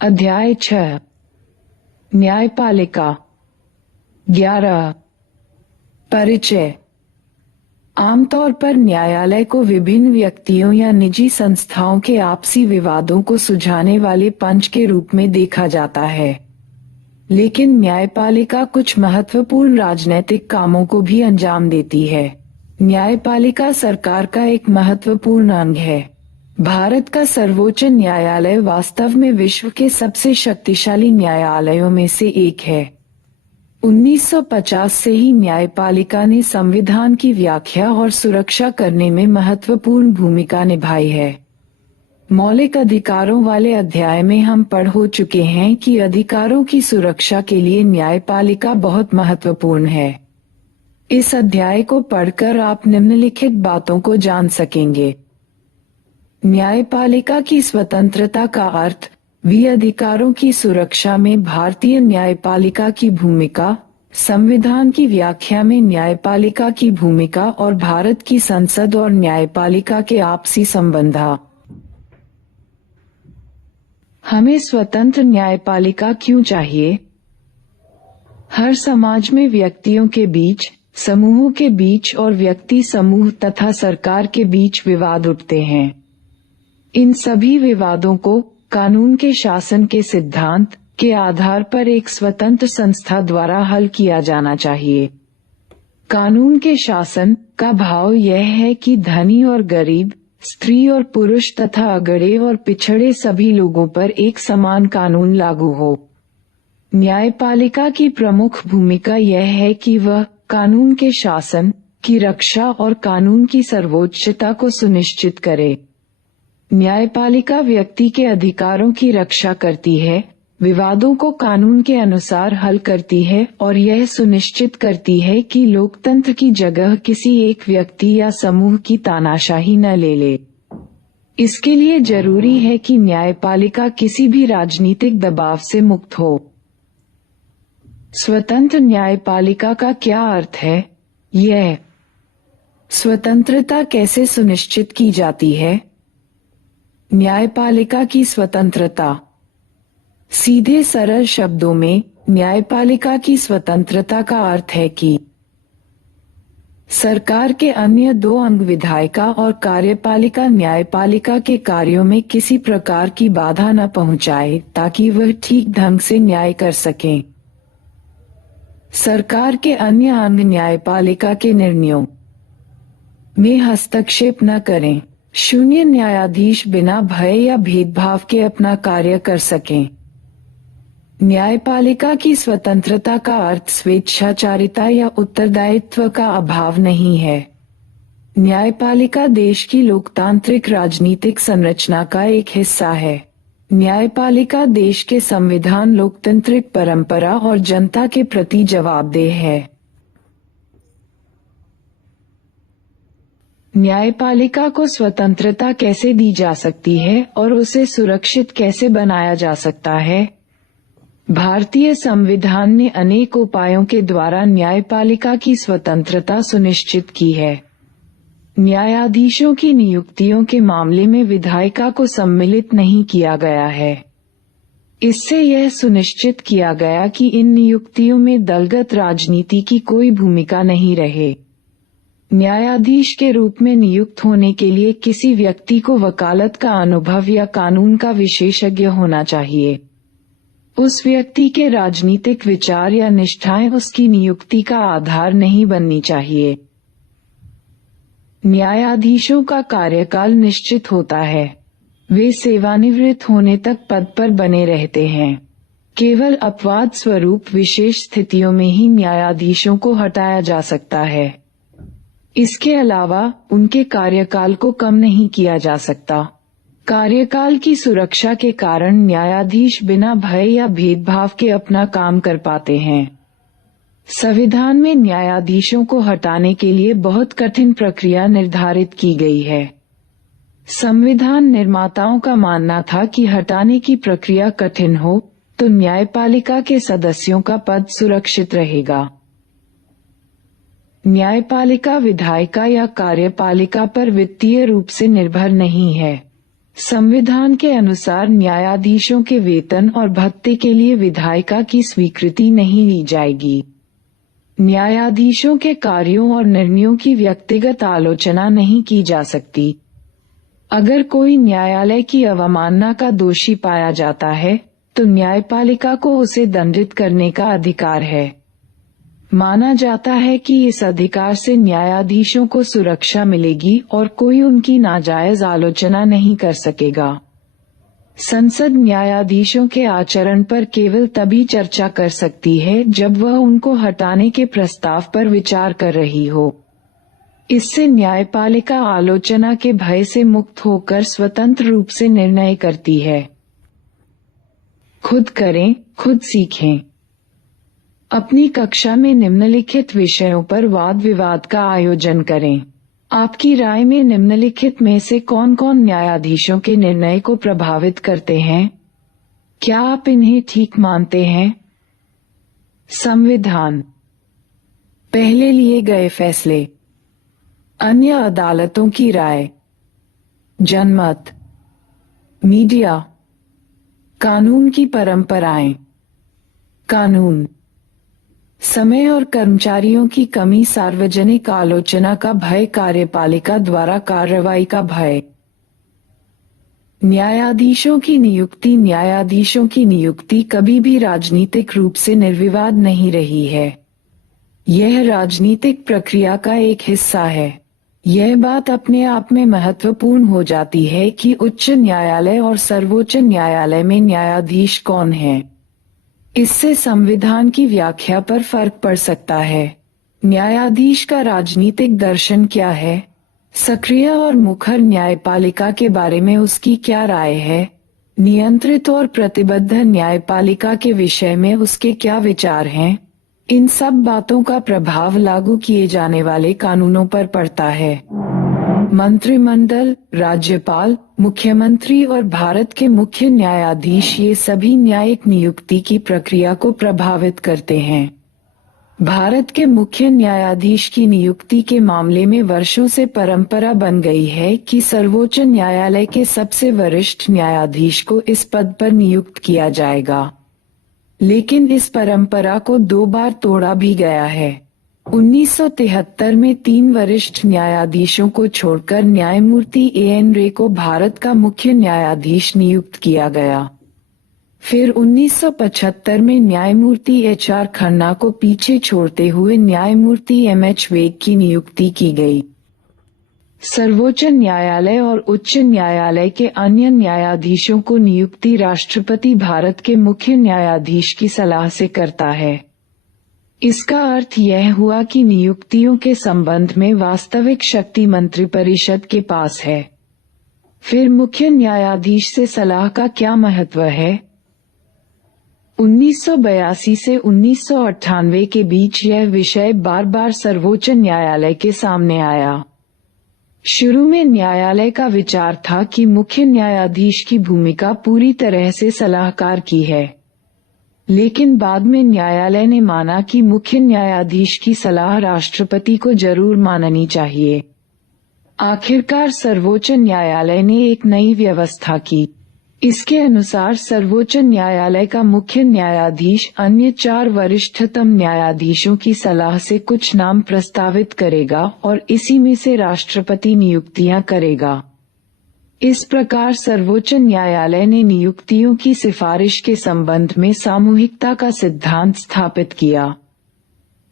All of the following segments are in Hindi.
अध्याय 6 न्यायपालिका 11 परिचय। आमतौर पर न्यायालय को विभिन्न व्यक्तियों या निजी संस्थाओं के आपसी विवादों को सुलझाने वाले पंच के रूप में देखा जाता है, लेकिन न्यायपालिका कुछ महत्वपूर्ण राजनैतिक कामों को भी अंजाम देती है। न्यायपालिका सरकार का एक महत्वपूर्ण अंग है। भारत का सर्वोच्च न्यायालय वास्तव में विश्व के सबसे शक्तिशाली न्यायालयों में से एक है। 1950 से ही न्यायपालिका ने संविधान की व्याख्या और सुरक्षा करने में महत्वपूर्ण भूमिका निभाई है। मौलिक अधिकारों वाले अध्याय में हम पढ़ हो चुके हैं कि अधिकारों की सुरक्षा के लिए न्यायपालिका बहुत महत्वपूर्ण है। इस अध्याय को पढ़कर आप निम्नलिखित बातों को जान सकेंगे। न्यायपालिका की स्वतंत्रता का अर्थ, भी अधिकारों की सुरक्षा में भारतीय न्यायपालिका की भूमिका, संविधान की व्याख्या में न्यायपालिका की भूमिका और भारत की संसद और न्यायपालिका के आपसी संबंध। हमें स्वतंत्र न्यायपालिका क्यों चाहिए? हर समाज में व्यक्तियों के बीच, समूहों के बीच और व्यक्ति समूह तथा सरकार के बीच विवाद उठते हैं। इन सभी विवादों को कानून के शासन के सिद्धांत के आधार पर एक स्वतंत्र संस्था द्वारा हल किया जाना चाहिए। कानून के शासन का भाव यह है कि धनी और गरीब, स्त्री और पुरुष तथा अगड़े और पिछड़े सभी लोगों पर एक समान कानून लागू हो। न्यायपालिका की प्रमुख भूमिका यह है कि वह कानून के शासन की रक्षा और कानून की सर्वोच्चता को सुनिश्चित करे। न्यायपालिका व्यक्ति के अधिकारों की रक्षा करती है, विवादों को कानून के अनुसार हल करती है और यह सुनिश्चित करती है कि लोकतंत्र की जगह किसी एक व्यक्ति या समूह की तानाशाही न ले ले। इसके लिए जरूरी है कि न्यायपालिका किसी भी राजनीतिक दबाव से मुक्त हो। स्वतंत्र न्यायपालिका का क्या अर्थ है? यह स्वतंत्रता कैसे सुनिश्चित की जाती है? न्यायपालिका की स्वतंत्रता। सीधे सरल शब्दों में, न्यायपालिका की स्वतंत्रता का अर्थ है कि सरकार के अन्य दो अंग विधायिका और कार्यपालिका न्यायपालिका के कार्यों में किसी प्रकार की बाधा न पहुंचाए ताकि वह ठीक ढंग से न्याय कर सकें। सरकार के अन्य अंग न्यायपालिका के निर्णयों में हस्तक्षेप न करें। शून्य न्यायाधीश बिना भय या भेदभाव के अपना कार्य कर सकें। न्यायपालिका की स्वतंत्रता का अर्थ स्वेच्छाचारिता या उत्तरदायित्व का अभाव नहीं है। न्यायपालिका देश की लोकतांत्रिक राजनीतिक संरचना का एक हिस्सा है। न्यायपालिका देश के संविधान, लोकतांत्रिक परंपरा और जनता के प्रति जवाबदेह है। न्यायपालिका को स्वतंत्रता कैसे दी जा सकती है और उसे सुरक्षित कैसे बनाया जा सकता है? भारतीय संविधान ने अनेक उपायों के द्वारा न्यायपालिका की स्वतंत्रता सुनिश्चित की है। न्यायाधीशों की नियुक्तियों के मामले में विधायिका को सम्मिलित नहीं किया गया है। इससे यह सुनिश्चित किया गया कि इन नियुक्तियों में दलगत राजनीति की कोई भूमिका नहीं रहे। न्यायाधीश के रूप में नियुक्त होने के लिए किसी व्यक्ति को वकालत का अनुभव या कानून का विशेषज्ञ होना चाहिए। उस व्यक्ति के राजनीतिक विचार या निष्ठाएं उसकी नियुक्ति का आधार नहीं बननी चाहिए। न्यायाधीशों का कार्यकाल निश्चित होता है। वे सेवानिवृत्त होने तक पद पर बने रहते हैं। केवल अपवाद स्वरूप विशेष स्थितियों में ही न्यायाधीशों को हटाया जा सकता है। इसके अलावा उनके कार्यकाल को कम नहीं किया जा सकता। कार्यकाल की सुरक्षा के कारण न्यायाधीश बिना भय या भेदभाव के अपना काम कर पाते हैं। संविधान में न्यायाधीशों को हटाने के लिए बहुत कठिन प्रक्रिया निर्धारित की गई है। संविधान निर्माताओं का मानना था कि हटाने की प्रक्रिया कठिन हो तो न्यायपालिका के सदस्यों का पद सुरक्षित रहेगा। न्यायपालिका विधायिका या कार्यपालिका पर वित्तीय रूप से निर्भर नहीं है। संविधान के अनुसार न्यायाधीशों के वेतन और भत्ते के लिए विधायिका की स्वीकृति नहीं ली जाएगी। न्यायाधीशों के कार्यों और निर्णयों की व्यक्तिगत आलोचना नहीं की जा सकती। अगर कोई न्यायालय की अवमानना का दोषी पाया जाता है तो न्यायपालिका को उसे दंडित करने का अधिकार है। माना जाता है कि इस अधिकार से न्यायाधीशों को सुरक्षा मिलेगी और कोई उनकी नाजायज आलोचना नहीं कर सकेगा। संसद न्यायाधीशों के आचरण पर केवल तभी चर्चा कर सकती है जब वह उनको हटाने के प्रस्ताव पर विचार कर रही हो। इससे न्यायपालिका आलोचना के भय से मुक्त होकर स्वतंत्र रूप से निर्णय करती है। खुद करें, खुद सीखें। अपनी कक्षा में निम्नलिखित विषयों पर वाद विवाद का आयोजन करें। आपकी राय में निम्नलिखित में से कौन कौन न्यायाधीशों के निर्णय को प्रभावित करते हैं? क्या आप इन्हें ठीक मानते हैं? संविधान, पहले लिए गए फैसले, अन्य अदालतों की राय, जनमत, मीडिया, कानून की परंपराएं, कानून, समय और कर्मचारियों की कमी, सार्वजनिक आलोचना का भय, कार्यपालिका द्वारा कार्रवाई का भय। न्यायाधीशों की नियुक्ति। न्यायाधीशों की नियुक्ति कभी भी राजनीतिक रूप से निर्विवाद नहीं रही है। यह राजनीतिक प्रक्रिया का एक हिस्सा है। यह बात अपने आप में महत्वपूर्ण हो जाती है कि उच्च न्यायालय और सर्वोच्च न्यायालय में न्यायाधीश कौन है। इससे संविधान की व्याख्या पर फर्क पड़ सकता है। न्यायाधीश का राजनीतिक दर्शन क्या है? सक्रिय और मुखर न्यायपालिका के बारे में उसकी क्या राय है? नियंत्रित और प्रतिबद्ध न्यायपालिका के विषय में उसके क्या विचार हैं? इन सब बातों का प्रभाव लागू किए जाने वाले कानूनों पर पड़ता है। मंत्रिमंडल, राज्यपाल, मुख्यमंत्री और भारत के मुख्य न्यायाधीश, ये सभी न्यायिक नियुक्ति की प्रक्रिया को प्रभावित करते हैं। भारत के मुख्य न्यायाधीश की नियुक्ति के मामले में वर्षों से परंपरा बन गई है कि सर्वोच्च न्यायालय के सबसे वरिष्ठ न्यायाधीश को इस पद पर नियुक्त किया जाएगा। लेकिन इस परंपरा को 2 बार तोड़ा भी गया है। 1973 में 3 वरिष्ठ न्यायाधीशों को छोड़कर न्यायमूर्ति A.N. रे को भारत का मुख्य न्यायाधीश नियुक्त किया गया। फिर 1975 में न्यायमूर्ति H.R. खन्ना को पीछे छोड़ते हुए न्यायमूर्ति M.H. वेग की नियुक्ति की गई। सर्वोच्च न्यायालय और उच्च न्यायालय के अन्य न्यायाधीशों को नियुक्ति राष्ट्रपति भारत के मुख्य न्यायाधीश की सलाह से करता है। इसका अर्थ यह हुआ कि नियुक्तियों के संबंध में वास्तविक शक्ति मंत्रिपरिषद के पास है। फिर मुख्य न्यायाधीश से सलाह का क्या महत्व है? 1982 से 1998 के बीच यह विषय बार बार सर्वोच्च न्यायालय के सामने आया। शुरू में न्यायालय का विचार था कि मुख्य न्यायाधीश की भूमिका पूरी तरह से सलाहकार की है, लेकिन बाद में न्यायालय ने माना कि मुख्य न्यायाधीश की सलाह राष्ट्रपति को जरूर माननी चाहिए। आखिरकार सर्वोच्च न्यायालय ने एक नई व्यवस्था की। इसके अनुसार सर्वोच्च न्यायालय का मुख्य न्यायाधीश अन्य 4 वरिष्ठतम न्यायाधीशों की सलाह से कुछ नाम प्रस्तावित करेगा और इसी में से राष्ट्रपति नियुक्तियां करेगा। इस प्रकार सर्वोच्च न्यायालय ने नियुक्तियों की सिफारिश के संबंध में सामूहिकता का सिद्धांत स्थापित किया।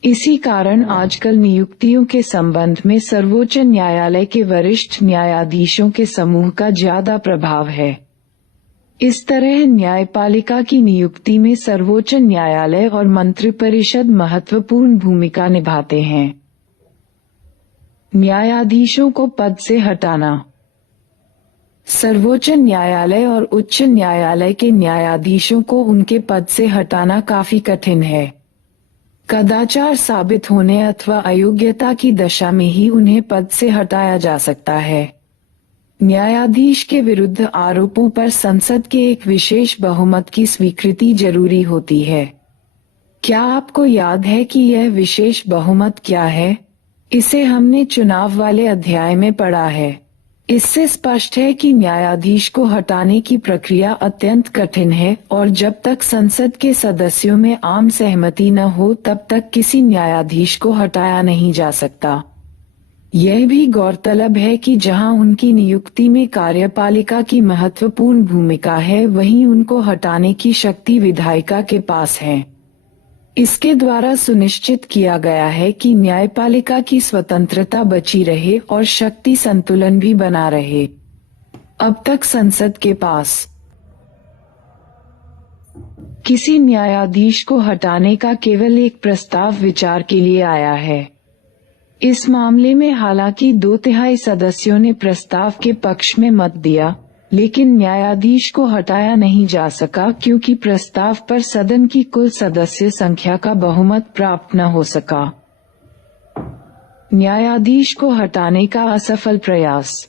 इसी कारण आजकल नियुक्तियों के संबंध में सर्वोच्च न्यायालय के वरिष्ठ न्यायाधीशों के समूह का ज्यादा प्रभाव है। इस तरह न्यायपालिका की नियुक्ति में सर्वोच्च न्यायालय और मंत्रिपरिषद महत्वपूर्ण भूमिका निभाते हैं। न्यायाधीशों को पद से हटाना। सर्वोच्च न्यायालय और उच्च न्यायालय के न्यायाधीशों को उनके पद से हटाना काफी कठिन है। कदाचार साबित होने अथवा अयोग्यता की दशा में ही उन्हें पद से हटाया जा सकता है। न्यायाधीश के विरुद्ध आरोपों पर संसद के एक विशेष बहुमत की स्वीकृति जरूरी होती है। क्या आपको याद है कि यह विशेष बहुमत क्या है? इसे हमने चुनाव वाले अध्याय में पढ़ा है। इससे स्पष्ट है कि न्यायाधीश को हटाने की प्रक्रिया अत्यंत कठिन है और जब तक संसद के सदस्यों में आम सहमति न हो तब तक किसी न्यायाधीश को हटाया नहीं जा सकता। यह भी गौरतलब है कि जहां उनकी नियुक्ति में कार्यपालिका की महत्वपूर्ण भूमिका है, वहीं उनको हटाने की शक्ति विधायिका के पास है। इसके द्वारा सुनिश्चित किया गया है कि न्यायपालिका की स्वतंत्रता बची रहे और शक्ति संतुलन भी बना रहे। अब तक संसद के पास किसी न्यायाधीश को हटाने का केवल एक प्रस्ताव विचार के लिए आया है। इस मामले में हालांकि 2/3 सदस्यों ने प्रस्ताव के पक्ष में मत दिया, लेकिन न्यायाधीश को हटाया नहीं जा सका क्योंकि प्रस्ताव पर सदन की कुल सदस्य संख्या का बहुमत प्राप्त न हो सका। न्यायाधीश को हटाने का असफल प्रयास।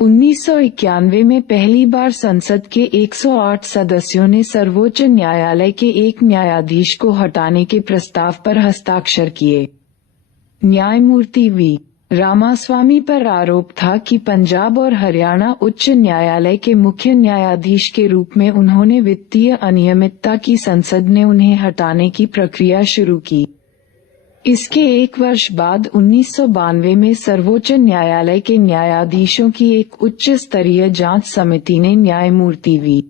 1991 में पहली बार संसद के 108 सदस्यों ने सर्वोच्च न्यायालय के एक न्यायाधीश को हटाने के प्रस्ताव पर हस्ताक्षर किए। न्यायमूर्ति वी. रामास्वामी पर आरोप था कि पंजाब और हरियाणा उच्च न्यायालय के मुख्य न्यायाधीश के रूप में उन्होंने वित्तीय अनियमितता की संसद ने उन्हें हटाने की प्रक्रिया शुरू की। इसके एक वर्ष बाद 1992 में सर्वोच्च न्यायालय के न्यायाधीशों की एक उच्च स्तरीय जांच समिति ने न्यायमूर्ति वी.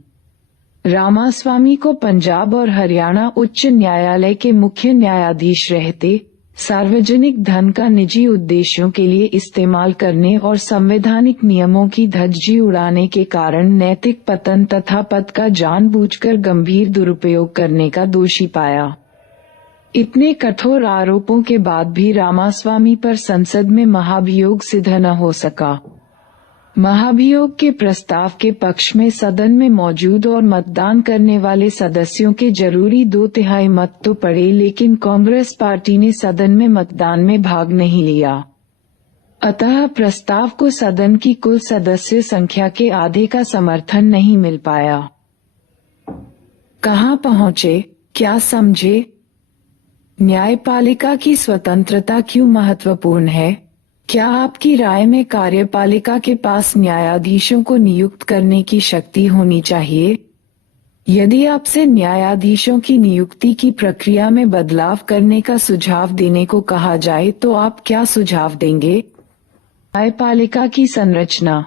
रामास्वामी को पंजाब और हरियाणा उच्च न्यायालय के मुख्य न्यायाधीश रहते सार्वजनिक धन का निजी उद्देश्यों के लिए इस्तेमाल करने और संवैधानिक नियमों की धज्जी उड़ाने के कारण नैतिक पतन तथा पद का जानबूझकर गंभीर दुरुपयोग करने का दोषी पाया। इतने कठोर आरोपों के बाद भी रामास्वामी पर संसद में महाभियोग सिद्ध न हो सका। महाभियोग के प्रस्ताव के पक्ष में सदन में मौजूद और मतदान करने वाले सदस्यों के जरूरी 2/3 मत तो पड़े, लेकिन कांग्रेस पार्टी ने सदन में मतदान में भाग नहीं लिया। अतः प्रस्ताव को सदन की कुल सदस्य संख्या के आधे का समर्थन नहीं मिल पाया। कहां पहुंचे, क्या समझे? न्यायपालिका की स्वतंत्रता क्यों महत्वपूर्ण है? क्या आपकी राय में कार्यपालिका के पास न्यायाधीशों को नियुक्त करने की शक्ति होनी चाहिए? यदि आपसे न्यायाधीशों की नियुक्ति की प्रक्रिया में बदलाव करने का सुझाव देने को कहा जाए तो आप क्या सुझाव देंगे? न्यायपालिका की संरचना।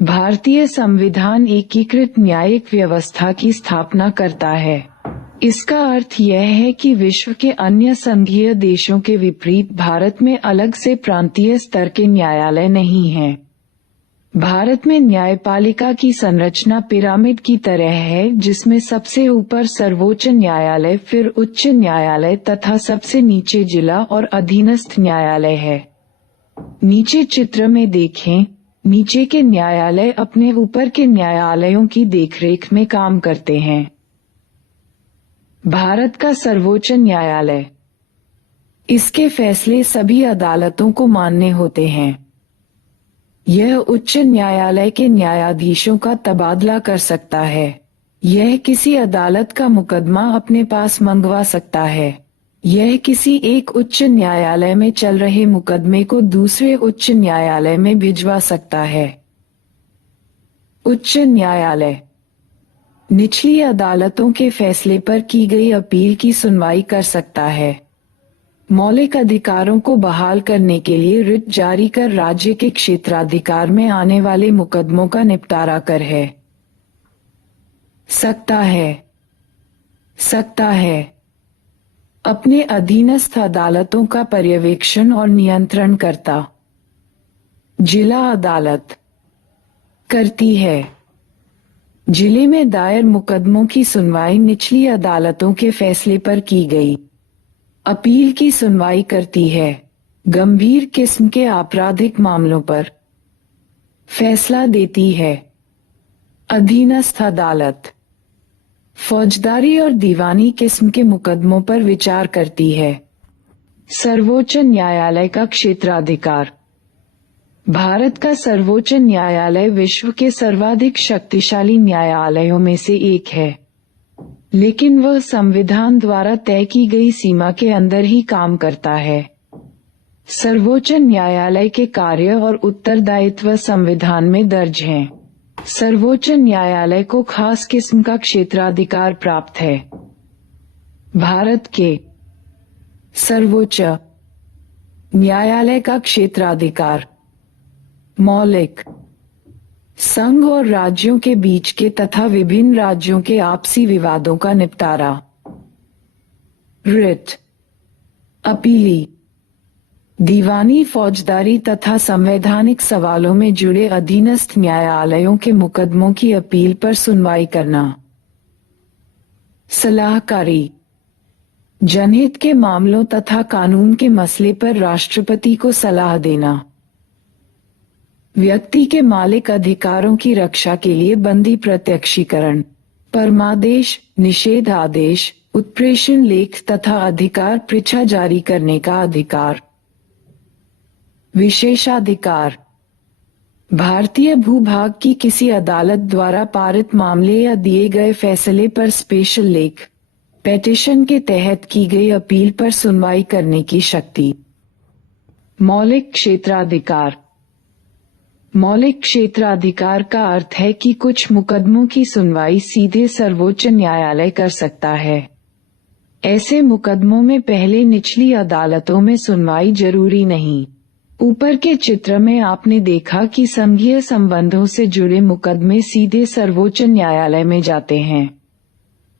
भारतीय संविधान एकीकृत न्यायिक व्यवस्था की स्थापना करता है। इसका अर्थ यह है कि विश्व के अन्य संघीय देशों के विपरीत भारत में अलग से प्रांतीय स्तर के न्यायालय नहीं हैं। भारत में न्यायपालिका की संरचना पिरामिड की तरह है, जिसमें सबसे ऊपर सर्वोच्च न्यायालय, फिर उच्च न्यायालय तथा सबसे नीचे जिला और अधीनस्थ न्यायालय है। नीचे चित्र में देखें, नीचे के न्यायालय अपने ऊपर के न्यायालयों की देखरेख में काम करते हैं। भारत का सर्वोच्च न्यायालय, इसके फैसले सभी अदालतों को मान्य होते हैं। यह उच्च न्यायालय के न्यायाधीशों का तबादला कर सकता है। यह किसी अदालत का मुकदमा अपने पास मंगवा सकता है। यह किसी एक उच्च न्यायालय में चल रहे मुकदमे को दूसरे उच्च न्यायालय में भिजवा सकता है। उच्च न्यायालय निचली अदालतों के फैसले पर की गई अपील की सुनवाई कर सकता है। मौलिक अधिकारों को बहाल करने के लिए रिट जारी कर राज्य के क्षेत्राधिकार में आने वाले मुकदमों का निपटारा कर है। सकता है अपने अधीनस्थ अदालतों का पर्यवेक्षण और नियंत्रण करता। जिला अदालत करती है। जिले में दायर मुकदमों की सुनवाई निचली अदालतों के फैसले पर की गई अपील की सुनवाई करती है। गंभीर किस्म के आपराधिक मामलों पर फैसला देती है। अधीनस्थ अदालत फौजदारी और दीवानी किस्म के मुकदमों पर विचार करती है। सर्वोच्च न्यायालय का क्षेत्राधिकार। भारत का सर्वोच्च न्यायालय विश्व के सर्वाधिक शक्तिशाली न्यायालयों में से एक है, लेकिन वह संविधान द्वारा तय की गई सीमा के अंदर ही काम करता है। सर्वोच्च न्यायालय के कार्य और उत्तरदायित्व संविधान में दर्ज हैं। सर्वोच्च न्यायालय को खास किस्म का क्षेत्राधिकार प्राप्त है। भारत के सर्वोच्च न्यायालय का क्षेत्राधिकार मौलिक, संघ और राज्यों के बीच के तथा विभिन्न राज्यों के आपसी विवादों का निपटारा, रिट, अपीली, दीवानी, फौजदारी तथा संवैधानिक सवालों में जुड़े अधीनस्थ न्यायालयों के मुकदमों की अपील पर सुनवाई करना, सलाहकारी, जनहित के मामलों तथा कानून के मसले पर राष्ट्रपति को सलाह देना, व्यक्ति के मालिक अधिकारों की रक्षा के लिए बंदी प्रत्यक्षीकरण, परमादेश, निषेध आदेश, उत्प्रेषण लेख तथा अधिकार पृच्छा जारी करने का अधिकार, विशेषाधिकार, भारतीय भूभाग की किसी अदालत द्वारा पारित मामले या दिए गए फैसले पर स्पेशल लेख, पेटिशन के तहत की गई अपील पर सुनवाई करने की शक्ति। मौलिक क्षेत्राधिकार। मौलिक क्षेत्राधिकार का अर्थ है कि कुछ मुकदमों की सुनवाई सीधे सर्वोच्च न्यायालय कर सकता है। ऐसे मुकदमों में पहले निचली अदालतों में सुनवाई जरूरी नहीं। ऊपर के चित्र में आपने देखा कि संघीय संबंधों से जुड़े मुकदमे सीधे सर्वोच्च न्यायालय में जाते हैं।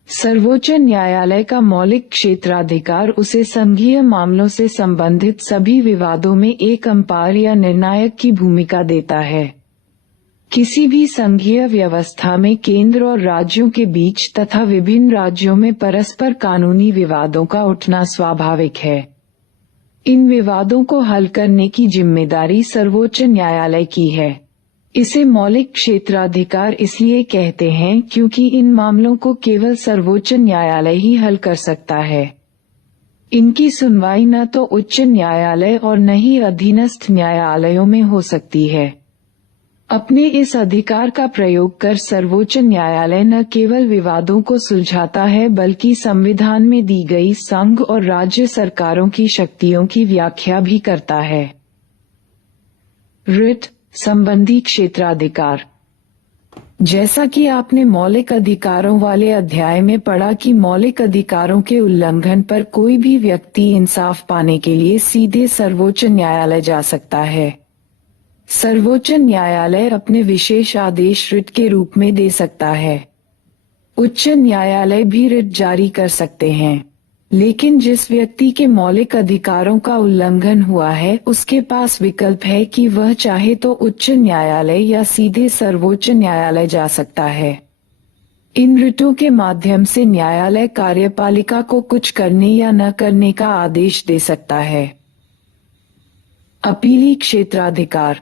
सर्वोच्च न्यायालय का मौलिक क्षेत्राधिकार उसे संघीय मामलों से संबंधित सभी विवादों में एक अंपायर या निर्णायक की भूमिका देता है। किसी भी संघीय व्यवस्था में केंद्र और राज्यों के बीच तथा विभिन्न राज्यों में परस्पर कानूनी विवादों का उठना स्वाभाविक है। इन विवादों को हल करने की जिम्मेदारी सर्वोच्च न्यायालय की है। इसे मौलिक क्षेत्राधिकार इसलिए कहते हैं क्योंकि इन मामलों को केवल सर्वोच्च न्यायालय ही हल कर सकता है। इनकी सुनवाई न तो उच्च न्यायालय और न ही अधीनस्थ न्यायालयों में हो सकती है। अपने इस अधिकार का प्रयोग कर सर्वोच्च न्यायालय न केवल विवादों को सुलझाता है बल्कि संविधान में दी गई संघ और राज्य सरकारों की शक्तियों की व्याख्या भी करता है। रिट संबंधी क्षेत्राधिकार। जैसा कि आपने मौलिक अधिकारों वाले अध्याय में पढ़ा कि मौलिक अधिकारों के उल्लंघन पर कोई भी व्यक्ति इंसाफ पाने के लिए सीधे सर्वोच्च न्यायालय जा सकता है। सर्वोच्च न्यायालय अपने विशेष आदेश रिट के रूप में दे सकता है। उच्च न्यायालय भी रिट जारी कर सकते हैं, लेकिन जिस व्यक्ति के मौलिक अधिकारों का उल्लंघन हुआ है उसके पास विकल्प है कि वह चाहे तो उच्च न्यायालय या सीधे सर्वोच्च न्यायालय जा सकता है। इन रिटों के माध्यम से न्यायालय कार्यपालिका को कुछ करने या न करने का आदेश दे सकता है। अपीली क्षेत्राधिकार।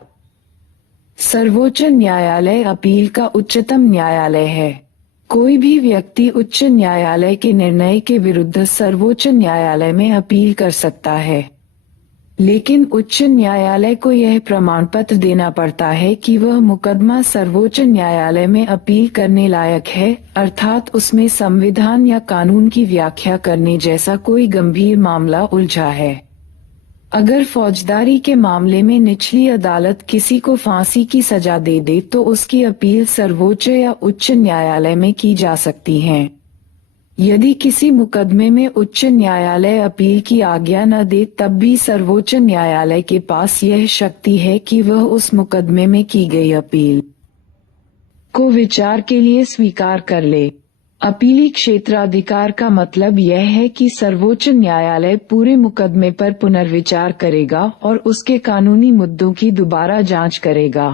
सर्वोच्च न्यायालय अपील का उच्चतम न्यायालय है। कोई भी व्यक्ति उच्च न्यायालय के निर्णय के विरुद्ध सर्वोच्च न्यायालय में अपील कर सकता है, लेकिन उच्च न्यायालय को यह प्रमाण पत्र देना पड़ता है कि वह मुकदमा सर्वोच्च न्यायालय में अपील करने लायक है, अर्थात उसमें संविधान या कानून की व्याख्या करने जैसा कोई गंभीर मामला उलझा है। अगर फौजदारी के मामले में निचली अदालत किसी को फांसी की सजा दे दे तो उसकी अपील सर्वोच्च या उच्च न्यायालय में की जा सकती है। यदि किसी मुकदमे में उच्च न्यायालय अपील की आज्ञा न दे तब भी सर्वोच्च न्यायालय के पास यह शक्ति है कि वह उस मुकदमे में की गई अपील को विचार के लिए स्वीकार कर ले। अपीली क्षेत्राधिकार का मतलब यह है कि सर्वोच्च न्यायालय पूरे मुकदमे पर पुनर्विचार करेगा और उसके कानूनी मुद्दों की दोबारा जांच करेगा।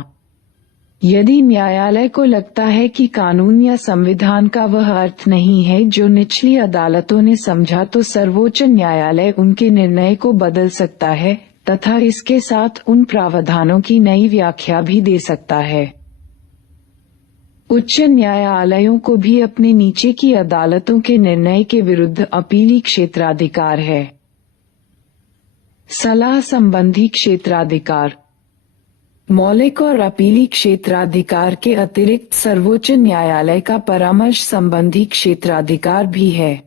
यदि न्यायालय को लगता है कि कानून या संविधान का वह अर्थ नहीं है जो निचली अदालतों ने समझा तो सर्वोच्च न्यायालय उनके निर्णय को बदल सकता है तथा इसके साथ उन प्रावधानों की नई व्याख्या भी दे सकता है। उच्च न्यायालयों को भी अपने नीचे की अदालतों के निर्णय के विरुद्ध अपीली क्षेत्राधिकार है। सलाह संबंधी क्षेत्राधिकार। मौलिक और अपीली क्षेत्राधिकार के अतिरिक्त सर्वोच्च न्यायालय का परामर्श संबंधी क्षेत्राधिकार भी है।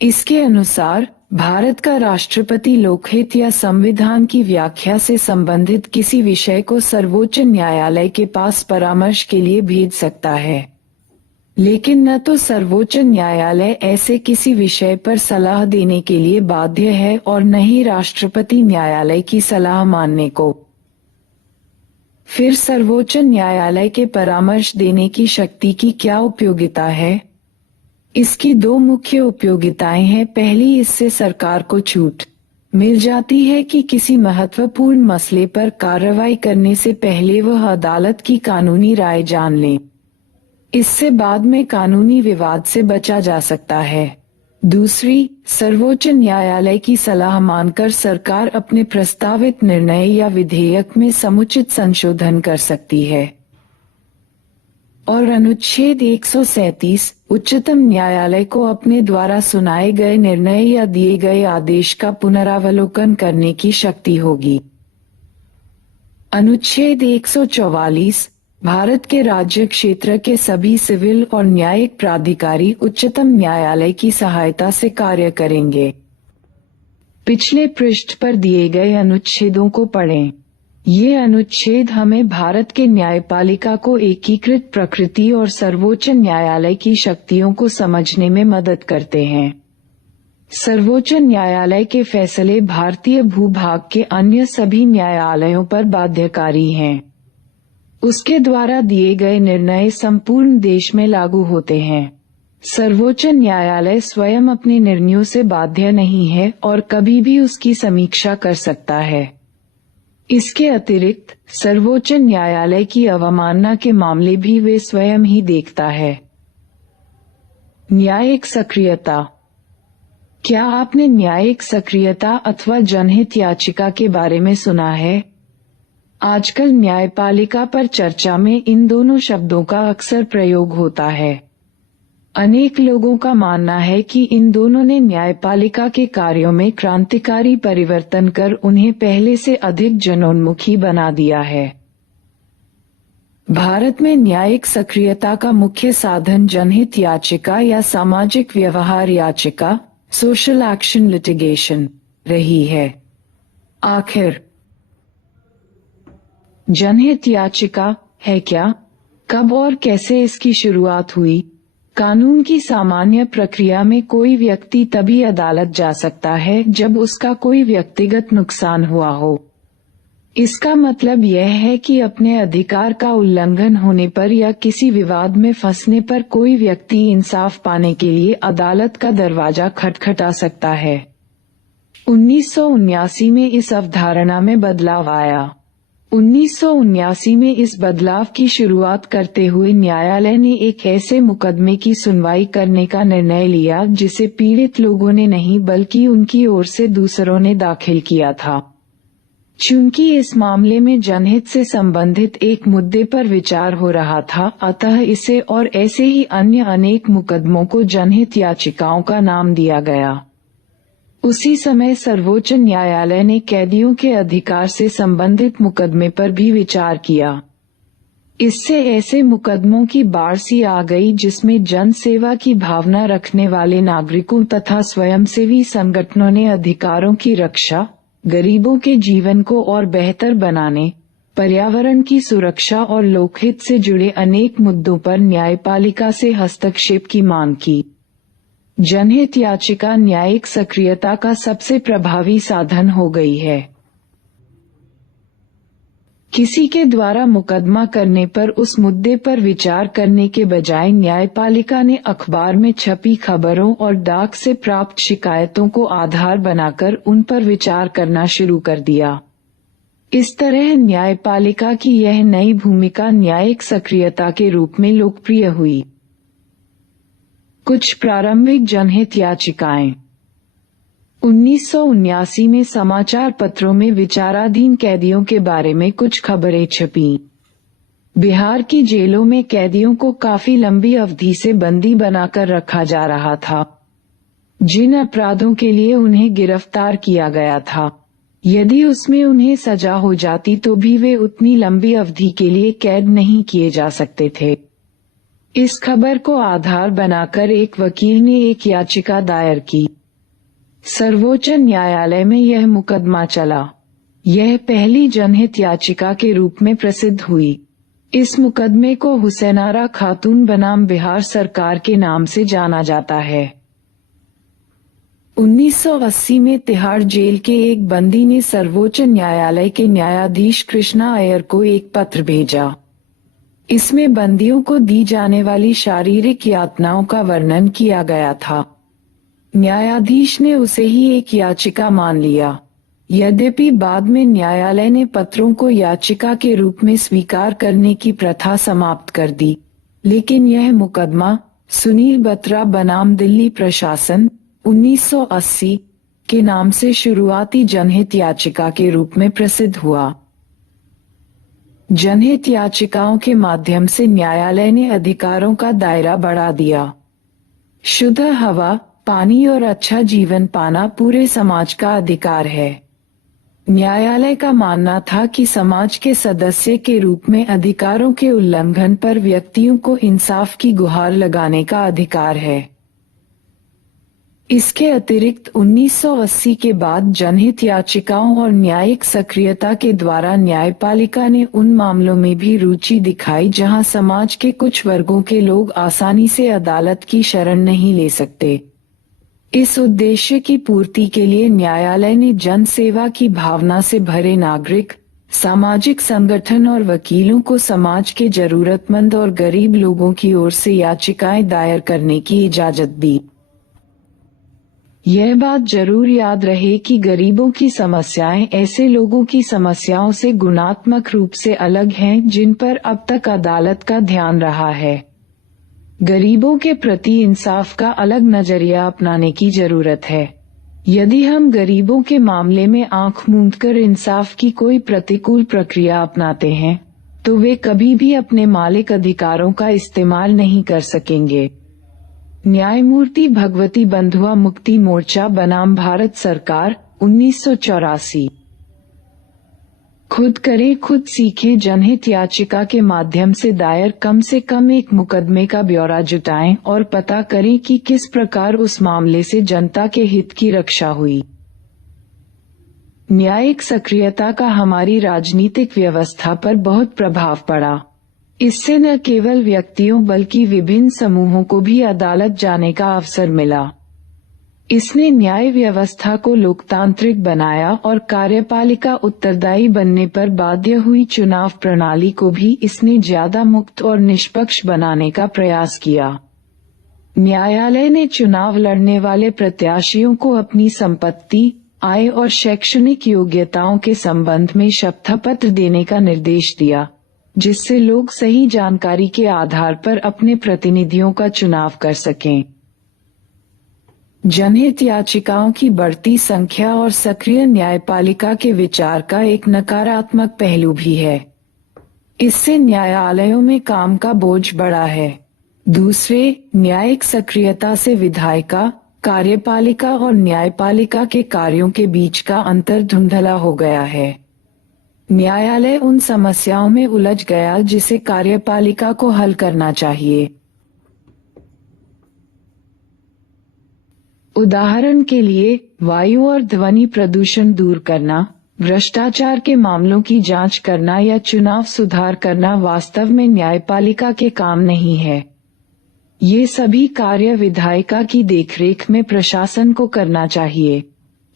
इसके अनुसार भारत का राष्ट्रपति लोकहित या संविधान की व्याख्या से संबंधित किसी विषय को सर्वोच्च न्यायालय के पास परामर्श के लिए भेज सकता है, लेकिन न तो सर्वोच्च न्यायालय ऐसे किसी विषय पर सलाह देने के लिए बाध्य है और न ही राष्ट्रपति न्यायालय की सलाह मानने को। फिर सर्वोच्च न्यायालय के परामर्श देने की शक्ति की क्या उपयोगिता है? इसकी दो मुख्य उपयोगिताएं हैं। पहली, इससे सरकार को छूट मिल जाती है कि किसी महत्वपूर्ण मसले पर कार्रवाई करने से पहले वह अदालत की कानूनी राय जान ले। इससे बाद में कानूनी विवाद से बचा जा सकता है। दूसरी, सर्वोच्च न्यायालय की सलाह मानकर सरकार अपने प्रस्तावित निर्णय या विधेयक में समुचित संशोधन कर सकती है। और अनुच्छेद 137 उच्चतम न्यायालय को अपने द्वारा सुनाए गए निर्णय या दिए गए आदेश का पुनरावलोकन करने की शक्ति होगी। अनुच्छेद 144 भारत के राज्य क्षेत्र के सभी सिविल और न्यायिक प्राधिकारी उच्चतम न्यायालय की सहायता से कार्य करेंगे। पिछले पृष्ठ पर दिए गए अनुच्छेदों को पढ़ें। ये अनुच्छेद हमें भारत के न्यायपालिका को एकीकृत प्रकृति और सर्वोच्च न्यायालय की शक्तियों को समझने में मदद करते हैं। सर्वोच्च न्यायालय के फैसले भारतीय भूभाग के अन्य सभी न्यायालयों पर बाध्यकारी हैं। उसके द्वारा दिए गए निर्णय संपूर्ण देश में लागू होते हैं। सर्वोच्च न्यायालय स्वयं अपने निर्णयों से बाध्य नहीं है और कभी भी उसकी समीक्षा कर सकता है। इसके अतिरिक्त सर्वोच्च न्यायालय की अवमानना के मामले भी वे स्वयं ही देखता है। न्यायिक सक्रियता। क्या आपने न्यायिक सक्रियता अथवा जनहित याचिका के बारे में सुना है? आजकल न्यायपालिका पर चर्चा में इन दोनों शब्दों का अक्सर प्रयोग होता है। अनेक लोगों का मानना है कि इन दोनों ने न्यायपालिका के कार्यों में क्रांतिकारी परिवर्तन कर उन्हें पहले से अधिक जनोन्मुखी बना दिया है। भारत में न्यायिक सक्रियता का मुख्य साधन जनहित याचिका या सामाजिक व्यवहार याचिका, सोशल एक्शन लिटिगेशन, रही है। आखिर जनहित याचिका है क्या? कब और कैसे इसकी शुरुआत हुई? कानून की सामान्य प्रक्रिया में कोई व्यक्ति तभी अदालत जा सकता है जब उसका कोई व्यक्तिगत नुकसान हुआ हो। इसका मतलब यह है कि अपने अधिकार का उल्लंघन होने पर या किसी विवाद में फंसने पर कोई व्यक्ति इंसाफ पाने के लिए अदालत का दरवाजा खटखटा सकता है। 1979 में इस अवधारणा में बदलाव आया। 1979 में इस बदलाव की शुरुआत करते हुए न्यायालय ने एक ऐसे मुकदमे की सुनवाई करने का निर्णय लिया जिसे पीड़ित लोगों ने नहीं बल्कि उनकी ओर से दूसरों ने दाखिल किया था। चूंकि इस मामले में जनहित से संबंधित एक मुद्दे पर विचार हो रहा था, अतः इसे और ऐसे ही अन्य अनेक मुकदमों को जनहित याचिकाओं का नाम दिया गया। उसी समय सर्वोच्च न्यायालय ने कैदियों के अधिकार से संबंधित मुकदमे पर भी विचार किया। इससे ऐसे मुकदमों की बाढ़ सी आ गई जिसमें जन सेवा की भावना रखने वाले नागरिकों तथा स्वयंसेवी संगठनों ने अधिकारों की रक्षा, गरीबों के जीवन को और बेहतर बनाने, पर्यावरण की सुरक्षा और लोकहित से जुड़े अनेक मुद्दों पर न्यायपालिका से हस्तक्षेप की मांग की। जनहित याचिका न्यायिक सक्रियता का सबसे प्रभावी साधन हो गई है। किसी के द्वारा मुकदमा करने पर उस मुद्दे पर विचार करने के बजाय न्यायपालिका ने अखबार में छपी खबरों और डाक से प्राप्त शिकायतों को आधार बनाकर उन पर विचार करना शुरू कर दिया। इस तरह न्यायपालिका की यह नई भूमिका न्यायिक सक्रियता के रूप में लोकप्रिय हुई। कुछ प्रारंभिक जनहित याचिकाएं। 1979 में समाचार पत्रों में विचाराधीन कैदियों के बारे में कुछ खबरें छपीं। बिहार की जेलों में कैदियों को काफी लंबी अवधि से बंदी बनाकर रखा जा रहा था। जिन अपराधों के लिए उन्हें गिरफ्तार किया गया था, यदि उसमें उन्हें सजा हो जाती तो भी वे उतनी लंबी अवधि के लिए कैद नहीं किए जा सकते थे। इस खबर को आधार बनाकर एक वकील ने एक याचिका दायर की। सर्वोच्च न्यायालय में यह मुकदमा चला। यह पहली जनहित याचिका के रूप में प्रसिद्ध हुई। इस मुकदमे को हुसैनारा खातून बनाम बिहार सरकार के नाम से जाना जाता है। 1980 में तिहाड़ जेल के एक बंदी ने सर्वोच्च न्यायालय के न्यायाधीश कृष्णा अय्यर को एक पत्र भेजा। इसमें बंदियों को दी जाने वाली शारीरिक यातनाओं का वर्णन किया गया था। न्यायाधीश ने उसे ही एक याचिका मान लिया। यद्यपि बाद में न्यायालय ने पत्रों को याचिका के रूप में स्वीकार करने की प्रथा समाप्त कर दी, लेकिन यह मुकदमा सुनील बत्रा बनाम दिल्ली प्रशासन 1980 के नाम से शुरुआती जनहित याचिका के रूप में प्रसिद्ध हुआ। जनहित याचिकाओं के माध्यम से न्यायालय ने अधिकारों का दायरा बढ़ा दिया। शुद्ध हवा, पानी और अच्छा जीवन पाना पूरे समाज का अधिकार है। न्यायालय का मानना था कि समाज के सदस्य के रूप में अधिकारों के उल्लंघन पर व्यक्तियों को इंसाफ की गुहार लगाने का अधिकार है। इसके अतिरिक्त 1980 के बाद जनहित याचिकाओं और न्यायिक सक्रियता के द्वारा न्यायपालिका ने उन मामलों में भी रुचि दिखाई जहां समाज के कुछ वर्गों के लोग आसानी से अदालत की शरण नहीं ले सकते। इस उद्देश्य की पूर्ति के लिए न्यायालय ने जन सेवा की भावना से भरे नागरिक, सामाजिक संगठन और वकीलों को समाज के जरूरतमंद और गरीब लोगों की ओर से याचिकाएं दायर करने की इजाजत दी। यह बात जरूर याद रहे कि गरीबों की समस्याएं ऐसे लोगों की समस्याओं से गुणात्मक रूप से अलग हैं जिन पर अब तक अदालत का ध्यान रहा है। गरीबों के प्रति इंसाफ का अलग नजरिया अपनाने की जरूरत है। यदि हम गरीबों के मामले में आंख मूंदकर इंसाफ की कोई प्रतिकूल प्रक्रिया अपनाते हैं, तो वे कभी भी अपने मौलिक अधिकारों का इस्तेमाल नहीं कर सकेंगे। न्यायमूर्ति भगवती बंधुआ मुक्ति मोर्चा बनाम भारत सरकार 1984। खुद करें खुद सीखें जनहित याचिका के माध्यम से दायर कम से कम एक मुकदमे का ब्यौरा जुटाएं और पता करें कि किस प्रकार उस मामले से जनता के हित की रक्षा हुई। न्यायिक सक्रियता का हमारी राजनीतिक व्यवस्था पर बहुत प्रभाव पड़ा। इससे न केवल व्यक्तियों बल्कि विभिन्न समूहों को भी अदालत जाने का अवसर मिला। इसने न्याय व्यवस्था को लोकतांत्रिक बनाया और कार्यपालिका उत्तरदायी बनने पर बाध्य हुई चुनाव प्रणाली को भी इसने ज्यादा मुक्त और निष्पक्ष बनाने का प्रयास किया। न्यायालय ने चुनाव लड़ने वाले प्रत्याशियों को अपनी संपत्ति, आय और शैक्षणिक योग्यताओं के संबंध में शपथपत्र देने का निर्देश दिया, जिससे लोग सही जानकारी के आधार पर अपने प्रतिनिधियों का चुनाव कर सकें। जनहित याचिकाओं की बढ़ती संख्या और सक्रिय न्यायपालिका के विचार का एक नकारात्मक पहलू भी है। इससे न्यायालयों में काम का बोझ बढ़ा है। दूसरे, न्यायिक सक्रियता से विधायिका, कार्यपालिका और न्यायपालिका के कार्यों के बीच का अंतर धुंधला हो गया है। न्यायालय उन समस्याओं में उलझ गया जिसे कार्यपालिका को हल करना चाहिए। उदाहरण के लिए, वायु और ध्वनि प्रदूषण दूर करना, भ्रष्टाचार के मामलों की जांच करना या चुनाव सुधार करना वास्तव में न्यायपालिका के काम नहीं है। ये सभी कार्य विधायिका की देखरेख में प्रशासन को करना चाहिए।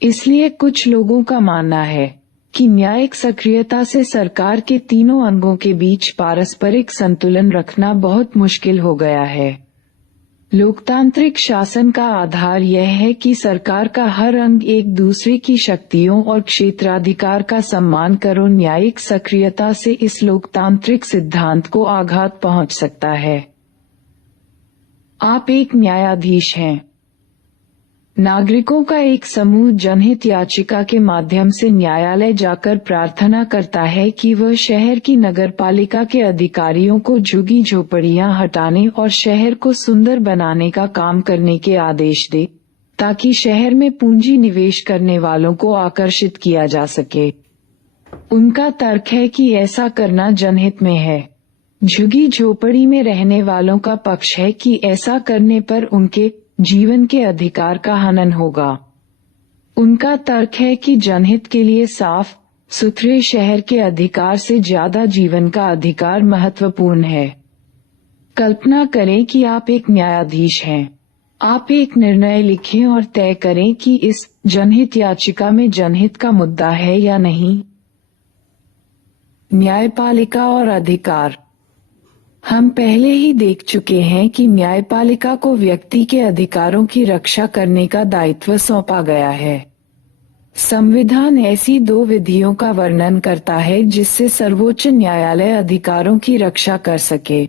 इसलिए कुछ लोगों का मानना है कि न्यायिक सक्रियता से सरकार के तीनों अंगों के बीच पारस्परिक संतुलन रखना बहुत मुश्किल हो गया है। लोकतांत्रिक शासन का आधार यह है कि सरकार का हर अंग एक दूसरे की शक्तियों और क्षेत्राधिकार का सम्मान करो। न्यायिक सक्रियता से इस लोकतांत्रिक सिद्धांत को आघात पहुंच सकता है। आप एक न्यायाधीश हैं। नागरिकों का एक समूह जनहित याचिका के माध्यम से न्यायालय जाकर प्रार्थना करता है कि वह शहर की नगरपालिका के अधिकारियों को झुग्गी झोपड़ियां हटाने और शहर को सुंदर बनाने का काम करने के आदेश दे, ताकि शहर में पूंजी निवेश करने वालों को आकर्षित किया जा सके। उनका तर्क है कि ऐसा करना जनहित में है। झुग्गी झोपड़ी में रहने वालों का पक्ष है कि ऐसा करने पर उनके जीवन के अधिकार का हनन होगा। उनका तर्क है कि जनहित के लिए साफ सुथरे शहर के अधिकार से ज्यादा जीवन का अधिकार महत्वपूर्ण है। कल्पना करें कि आप एक न्यायाधीश हैं। आप एक निर्णय लिखें और तय करें कि इस जनहित याचिका में जनहित का मुद्दा है या नहीं। न्यायपालिका और अधिकार। हम पहले ही देख चुके हैं कि न्यायपालिका को व्यक्ति के अधिकारों की रक्षा करने का दायित्व सौंपा गया है। संविधान ऐसी दो विधियों का वर्णन करता है जिससे सर्वोच्च न्यायालय अधिकारों की रक्षा कर सके।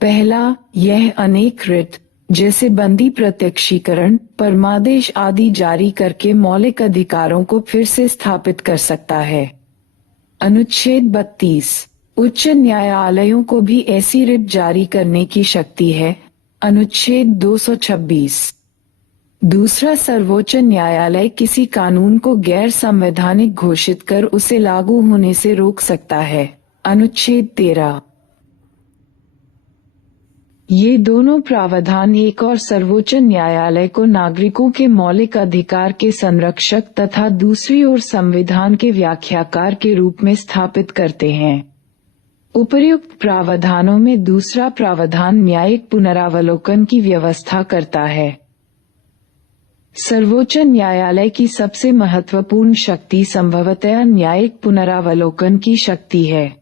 पहला, यह अनेक रिट जैसे बंदी प्रत्यक्षीकरण, परमादेश आदि जारी करके मौलिक अधिकारों को फिर से स्थापित कर सकता है। अनुच्छेद 32, उच्च न्यायालयों को भी ऐसी रिट जारी करने की शक्ति है। अनुच्छेद 226। दूसरा, सर्वोच्च न्यायालय किसी कानून को गैर संवैधानिक घोषित कर उसे लागू होने से रोक सकता है। अनुच्छेद 13। ये दोनों प्रावधान एक और सर्वोच्च न्यायालय को नागरिकों के मौलिक अधिकार के संरक्षक तथा दूसरी ओर संविधान के व्याख्याकार के रूप में स्थापित करते हैं। उपर्युक्त प्रावधानों में दूसरा प्रावधान न्यायिक पुनरावलोकन की व्यवस्था करता है। सर्वोच्च न्यायालय की सबसे महत्वपूर्ण शक्ति संभवतः न्यायिक पुनरावलोकन की शक्ति है।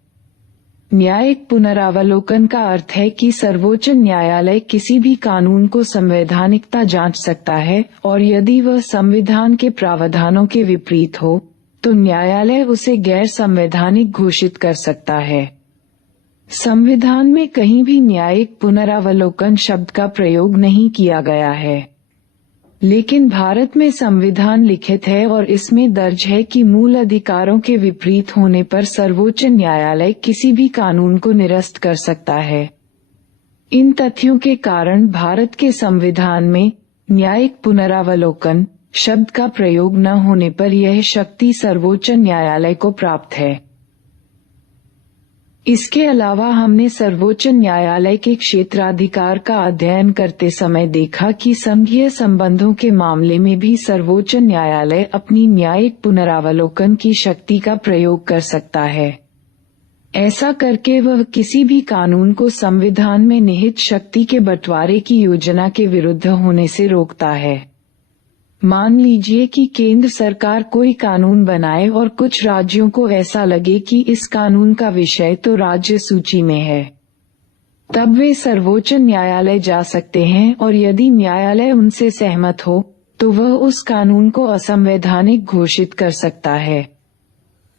न्यायिक पुनरावलोकन का अर्थ है कि सर्वोच्च न्यायालय किसी भी कानून को संवैधानिकता जांच सकता है और यदि वह संविधान के प्रावधानों के विपरीत हो तो न्यायालय उसे गैर संवैधानिक घोषित कर सकता है। संविधान में कहीं भी न्यायिक पुनरावलोकन शब्द का प्रयोग नहीं किया गया है, लेकिन भारत में संविधान लिखित है और इसमें दर्ज है कि मूल अधिकारों के विपरीत होने पर सर्वोच्च न्यायालय किसी भी कानून को निरस्त कर सकता है। इन तथ्यों के कारण भारत के संविधान में न्यायिक पुनरावलोकन शब्द का प्रयोग न होने पर यह शक्ति सर्वोच्च न्यायालय को प्राप्त है। इसके अलावा हमने सर्वोच्च न्यायालय के क्षेत्राधिकार का अध्ययन करते समय देखा कि संघीय संबंधों के मामले में भी सर्वोच्च न्यायालय अपनी न्यायिक पुनरावलोकन की शक्ति का प्रयोग कर सकता है। ऐसा करके वह किसी भी कानून को संविधान में निहित शक्ति के बंटवारे की योजना के विरुद्ध होने से रोकता है। मान लीजिए कि केंद्र सरकार कोई कानून बनाए और कुछ राज्यों को ऐसा लगे कि इस कानून का विषय तो राज्य सूची में है, तब वे सर्वोच्च न्यायालय जा सकते हैं और यदि न्यायालय उनसे सहमत हो तो वह उस कानून को असंवैधानिक घोषित कर सकता है।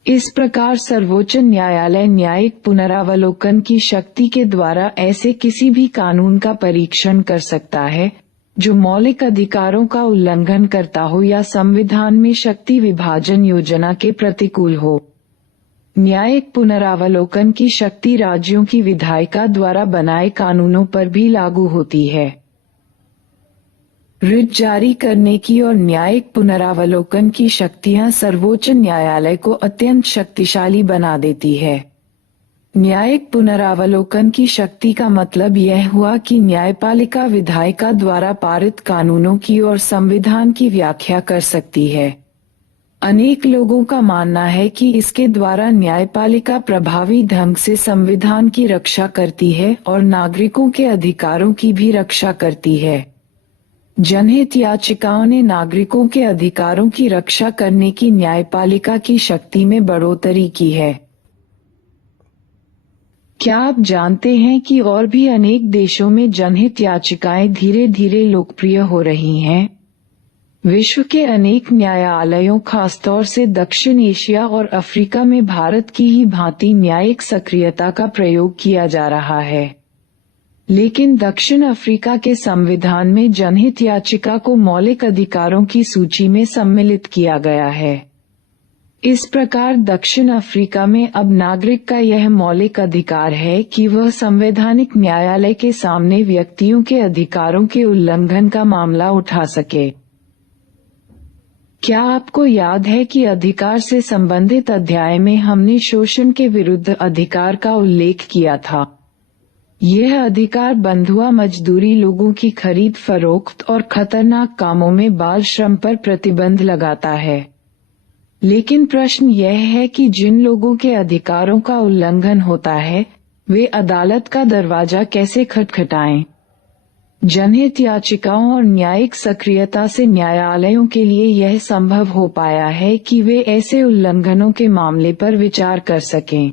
इस प्रकार सर्वोच्च न्यायालय न्यायिक पुनरावलोकन की शक्ति के द्वारा ऐसे किसी भी कानून का परीक्षण कर सकता है जो मौलिक अधिकारों का उल्लंघन करता हो या संविधान में शक्ति विभाजन योजना के प्रतिकूल हो। न्यायिक पुनरावलोकन की शक्ति राज्यों की विधायिका द्वारा बनाए कानूनों पर भी लागू होती है। रिट जारी करने की और न्यायिक पुनरावलोकन की शक्तियां सर्वोच्च न्यायालय को अत्यंत शक्तिशाली बना देती है। न्यायिक पुनरावलोकन की शक्ति का मतलब यह हुआ कि न्यायपालिका विधायिका द्वारा पारित कानूनों की और संविधान की व्याख्या कर सकती है। अनेक लोगों का मानना है कि इसके द्वारा न्यायपालिका प्रभावी ढंग से संविधान की रक्षा करती है और नागरिकों के अधिकारों की भी रक्षा करती है। जनहित याचिकाओं ने नागरिकों के अधिकारों की रक्षा करने की न्यायपालिका की शक्ति में बढ़ोतरी की है। क्या आप जानते हैं कि और भी अनेक देशों में जनहित याचिकाएं धीरे धीरे लोकप्रिय हो रही हैं? विश्व के अनेक न्यायालयों, खासतौर से दक्षिण एशिया और अफ्रीका में भारत की ही भांति न्यायिक सक्रियता का प्रयोग किया जा रहा है। लेकिन दक्षिण अफ्रीका के संविधान में जनहित याचिका को मौलिक अधिकारों की सूची में सम्मिलित किया गया है। इस प्रकार दक्षिण अफ्रीका में अब नागरिक का यह मौलिक अधिकार है कि वह संवैधानिक न्यायालय के सामने व्यक्तियों के अधिकारों के उल्लंघन का मामला उठा सके। क्या आपको याद है कि अधिकार से संबंधित अध्याय में हमने शोषण के विरुद्ध अधिकार का उल्लेख किया था? यह अधिकार बंधुआ मजदूरी, लोगों की खरीद फरोख्त और खतरनाक कामों में बाल श्रम पर प्रतिबंध लगाता है। लेकिन प्रश्न यह है कि जिन लोगों के अधिकारों का उल्लंघन होता है, वे अदालत का दरवाजा कैसे खटखटाएं? जनहित याचिकाओं और न्यायिक सक्रियता से न्यायालयों के लिए यह संभव हो पाया है कि वे ऐसे उल्लंघनों के मामले पर विचार कर सकें।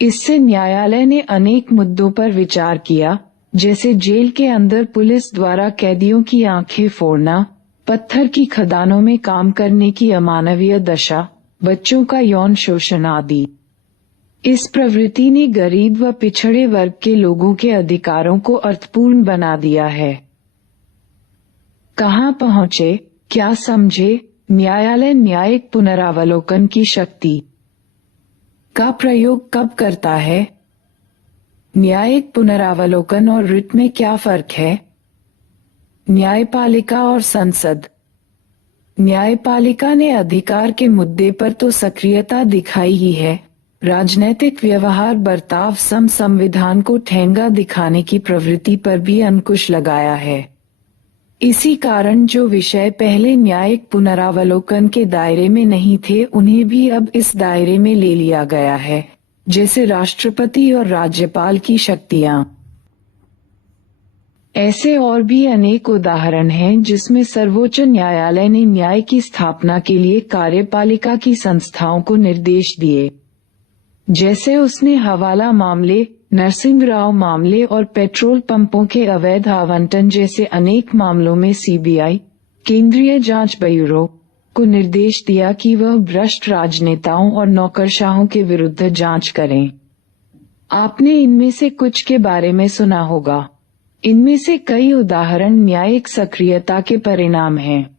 इससे न्यायालय ने अनेक मुद्दों पर विचार किया, जैसे जेल के अंदर पुलिस द्वारा कैदियों की आंखें फोड़ना, पत्थर की खदानों में काम करने की अमानवीय दशा, बच्चों का यौन शोषण आदि। इस प्रवृत्ति ने गरीब व पिछड़े वर्ग के लोगों के अधिकारों को अर्थपूर्ण बना दिया है। कहाँ पहुँचे, क्या समझे? न्यायालय न्यायिक पुनरावलोकन की शक्ति का प्रयोग कब करता है? न्यायिक पुनरावलोकन और रिट में क्या फर्क है? न्यायपालिका और संसद। न्यायपालिका ने अधिकार के मुद्दे पर तो सक्रियता दिखाई ही है, राजनैतिक व्यवहार, बर्ताव, संविधान को ठेंगा दिखाने की प्रवृत्ति पर भी अंकुश लगाया है। इसी कारण जो विषय पहले न्यायिक पुनरावलोकन के दायरे में नहीं थे, उन्हें भी अब इस दायरे में ले लिया गया है, जैसे राष्ट्रपति और राज्यपाल की शक्तियां। ऐसे और भी अनेक उदाहरण हैं जिसमें सर्वोच्च न्यायालय ने न्याय की स्थापना के लिए कार्यपालिका की संस्थाओं को निर्देश दिए। जैसे उसने हवाला मामले, नरसिंह राव मामले और पेट्रोल पंपों के अवैध आवंटन जैसे अनेक मामलों में सीबीआई, केंद्रीय जांच ब्यूरो, को निर्देश दिया कि वह भ्रष्ट राजनेताओं और नौकरशाहों के विरुद्ध जांच करें। आपने इनमें से कुछ के बारे में सुना होगा। इनमें से कई उदाहरण न्यायिक सक्रियता के परिणाम हैं।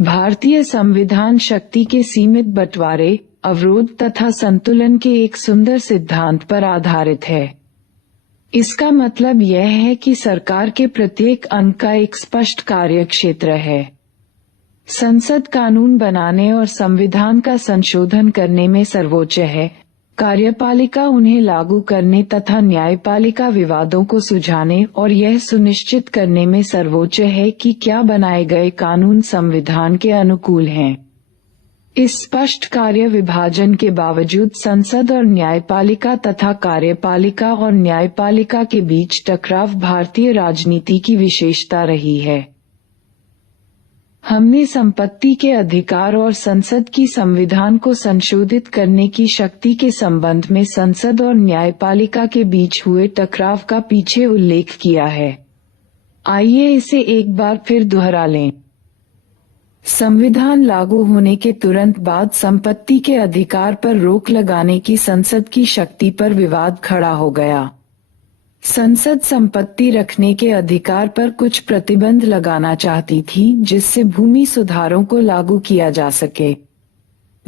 भारतीय संविधान शक्ति के सीमित बंटवारे, अवरोध तथा संतुलन के एक सुंदर सिद्धांत पर आधारित है। इसका मतलब यह है कि सरकार के प्रत्येक अंग का एक स्पष्ट कार्यक्षेत्र है। संसद कानून बनाने और संविधान का संशोधन करने में सर्वोच्च है, कार्यपालिका उन्हें लागू करने तथा न्यायपालिका विवादों को सुलझाने और यह सुनिश्चित करने में सर्वोच्च है कि क्या बनाए गए कानून संविधान के अनुकूल हैं। इस स्पष्ट कार्य विभाजन के बावजूद संसद और न्यायपालिका तथा कार्यपालिका और न्यायपालिका के बीच टकराव भारतीय राजनीति की विशेषता रही है। हमने संपत्ति के अधिकार और संसद की संविधान को संशोधित करने की शक्ति के संबंध में संसद और न्यायपालिका के बीच हुए टकराव का पीछे उल्लेख किया है। आइए इसे एक बार फिर दोहरा लें। संविधान लागू होने के तुरंत बाद संपत्ति के अधिकार पर रोक लगाने की संसद की शक्ति पर विवाद खड़ा हो गया। संसद संपत्ति रखने के अधिकार पर कुछ प्रतिबंध लगाना चाहती थी, जिससे भूमि सुधारों को लागू किया जा सके।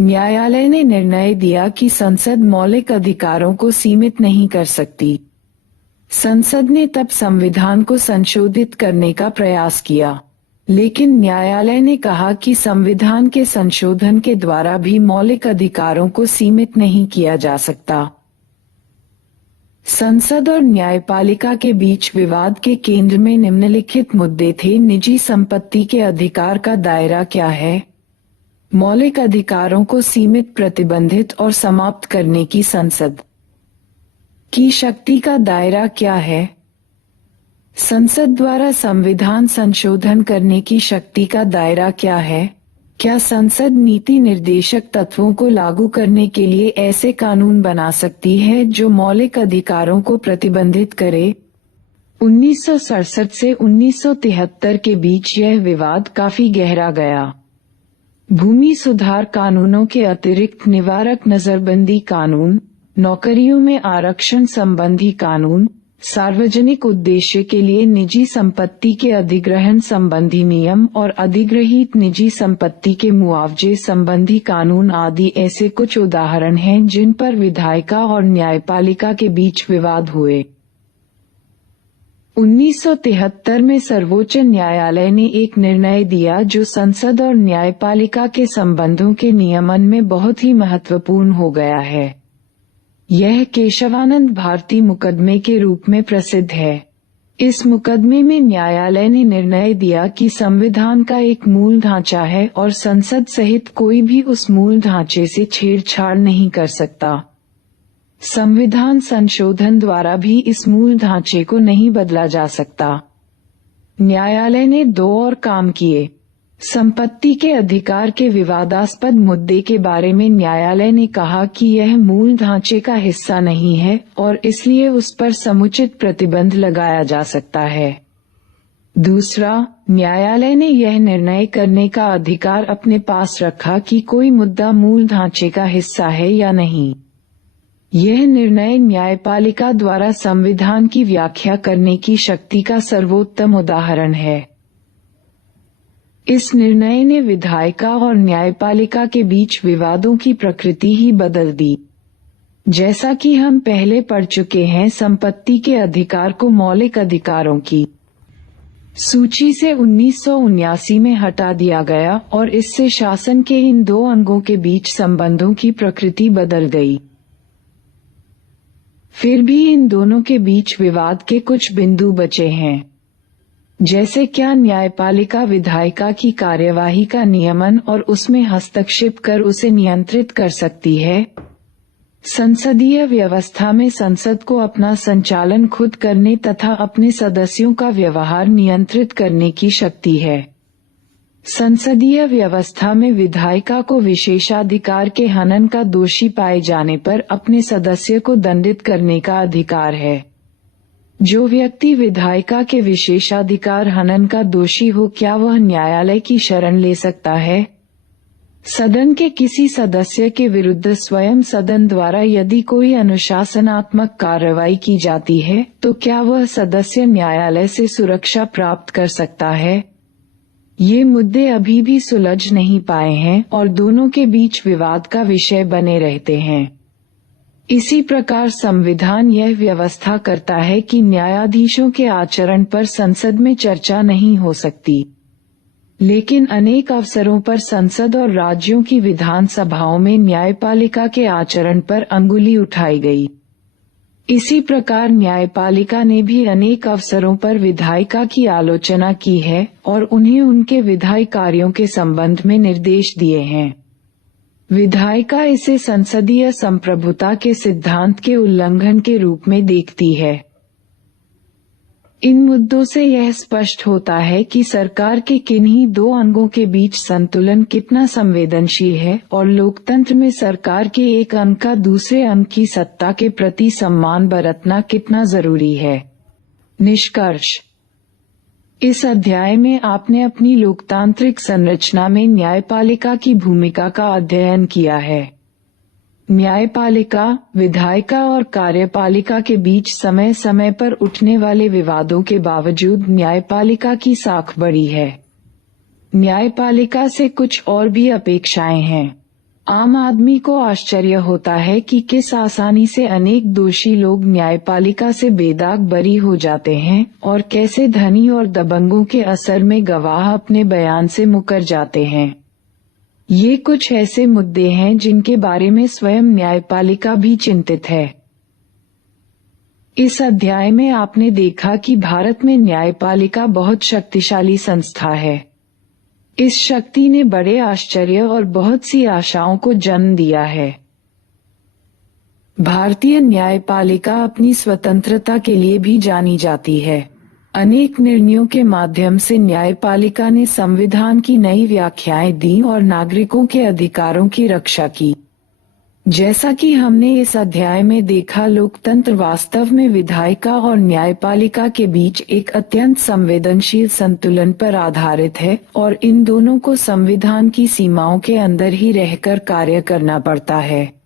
न्यायालय ने निर्णय दिया कि संसद मौलिक अधिकारों को सीमित नहीं कर सकती। संसद ने तब संविधान को संशोधित करने का प्रयास किया, लेकिन न्यायालय ने कहा कि संविधान के संशोधन के द्वारा भी मौलिक अधिकारों को सीमित नहीं किया जा सकता। संसद और न्यायपालिका के बीच विवाद के केंद्र में निम्नलिखित मुद्दे थे। निजी संपत्ति के अधिकार का दायरा क्या है? मौलिक अधिकारों को सीमित, प्रतिबंधित और समाप्त करने की संसद की शक्ति का दायरा क्या है? संसद द्वारा संविधान संशोधन करने की शक्ति का दायरा क्या है? क्या संसद नीति निर्देशक तत्वों को लागू करने के लिए ऐसे कानून बना सकती है जो मौलिक अधिकारों को प्रतिबंधित करे? 1967 से 1973 के बीच यह विवाद काफी गहरा गया। भूमि सुधार कानूनों के अतिरिक्त निवारक नजरबंदी कानून, नौकरियों में आरक्षण संबंधी कानून, सार्वजनिक उद्देश्य के लिए निजी संपत्ति के अधिग्रहण संबंधी नियम और अधिग्रहित निजी संपत्ति के मुआवजे संबंधी कानून आदि ऐसे कुछ उदाहरण हैं जिन पर विधायिका और न्यायपालिका के बीच विवाद हुए। 1973 में सर्वोच्च न्यायालय ने एक निर्णय दिया जो संसद और न्यायपालिका के संबंधों के नियमन में बहुत ही महत्वपूर्ण हो गया है। यह केशवानंद भारती मुकदमे के रूप में प्रसिद्ध है। इस मुकदमे में न्यायालय ने निर्णय दिया कि संविधान का एक मूल ढांचा है और संसद सहित कोई भी उस मूल ढांचे से छेड़छाड़ नहीं कर सकता। संविधान संशोधन द्वारा भी इस मूल ढांचे को नहीं बदला जा सकता। न्यायालय ने 2 और काम किए। संपत्ति के अधिकार के विवादास्पद मुद्दे के बारे में न्यायालय ने कहा कि यह मूल ढांचे का हिस्सा नहीं है और इसलिए उस पर समुचित प्रतिबंध लगाया जा सकता है। दूसरा, न्यायालय ने यह निर्णय करने का अधिकार अपने पास रखा कि कोई मुद्दा मूल ढांचे का हिस्सा है या नहीं। यह निर्णय न्यायपालिका द्वारा संविधान की व्याख्या करने की शक्ति का सर्वोत्तम उदाहरण है। इस निर्णय ने विधायिका और न्यायपालिका के बीच विवादों की प्रकृति ही बदल दी। जैसा कि हम पहले पढ़ चुके हैं, संपत्ति के अधिकार को मौलिक अधिकारों की सूची से 1979 में हटा दिया गया और इससे शासन के इन 2 अंगों के बीच संबंधों की प्रकृति बदल गई। फिर भी इन दोनों के बीच विवाद के कुछ बिंदु बचे हैं, जैसे क्या न्यायपालिका विधायिका की कार्यवाही का नियमन और उसमें हस्तक्षेप कर उसे नियंत्रित कर सकती है। संसदीय व्यवस्था में संसद को अपना संचालन खुद करने तथा अपने सदस्यों का व्यवहार नियंत्रित करने की शक्ति है। संसदीय व्यवस्था में विधायिका को विशेषाधिकार के हनन का दोषी पाए जाने पर अपने सदस्य को दंडित करने का अधिकार है। जो व्यक्ति विधायिका के विशेषाधिकार हनन का दोषी हो, क्या वह न्यायालय की शरण ले सकता है? सदन के किसी सदस्य के विरुद्ध स्वयं सदन द्वारा यदि कोई अनुशासनात्मक कार्रवाई की जाती है, तो क्या वह सदस्य न्यायालय से सुरक्षा प्राप्त कर सकता है? ये मुद्दे अभी भी सुलझ नहीं पाए हैं और दोनों के बीच विवाद का विषय बने रहते हैं। इसी प्रकार संविधान यह व्यवस्था करता है कि न्यायाधीशों के आचरण पर संसद में चर्चा नहीं हो सकती, लेकिन अनेक अवसरों पर संसद और राज्यों की विधानसभाओं में न्यायपालिका के आचरण पर अंगुली उठाई गई। इसी प्रकार न्यायपालिका ने भी अनेक अवसरों पर विधायिका की आलोचना की है और उन्हें उनके विधायी कार्यों के संबंध में निर्देश दिए हैं। विधायिका इसे संसदीय संप्रभुता के सिद्धांत के उल्लंघन के रूप में देखती है। इन मुद्दों से यह स्पष्ट होता है कि सरकार के किन्हीं 2 अंगों के बीच संतुलन कितना संवेदनशील है और लोकतंत्र में सरकार के एक अंग का दूसरे अंग की सत्ता के प्रति सम्मान बरतना कितना जरूरी है। निष्कर्ष: इस अध्याय में आपने अपनी लोकतांत्रिक संरचना में न्यायपालिका की भूमिका का अध्ययन किया है। न्यायपालिका, विधायिका और कार्यपालिका के बीच समय समय पर उठने वाले विवादों के बावजूद न्यायपालिका की साख बड़ी है। न्यायपालिका से कुछ और भी अपेक्षाएं हैं। आम आदमी को आश्चर्य होता है कि किस आसानी से अनेक दोषी लोग न्यायपालिका से बेदाग बरी हो जाते हैं और कैसे धनी और दबंगों के असर में गवाह अपने बयान से मुकर जाते हैं। ये कुछ ऐसे मुद्दे हैं जिनके बारे में स्वयं न्यायपालिका भी चिंतित है। इस अध्याय में आपने देखा कि भारत में न्यायपालिका बहुत शक्तिशाली संस्था है। इस शक्ति ने बड़े आश्चर्य और बहुत सी आशाओं को जन्म दिया है। भारतीय न्यायपालिका अपनी स्वतंत्रता के लिए भी जानी जाती है। अनेक निर्णयों के माध्यम से न्यायपालिका ने संविधान की नई व्याख्याएं दी और नागरिकों के अधिकारों की रक्षा की। जैसा कि हमने इस अध्याय में देखा, लोकतंत्र वास्तव में विधायिका और न्यायपालिका के बीच एक अत्यंत संवेदनशील संतुलन पर आधारित है और इन दोनों को संविधान की सीमाओं के अंदर ही रहकर कार्य करना पड़ता है।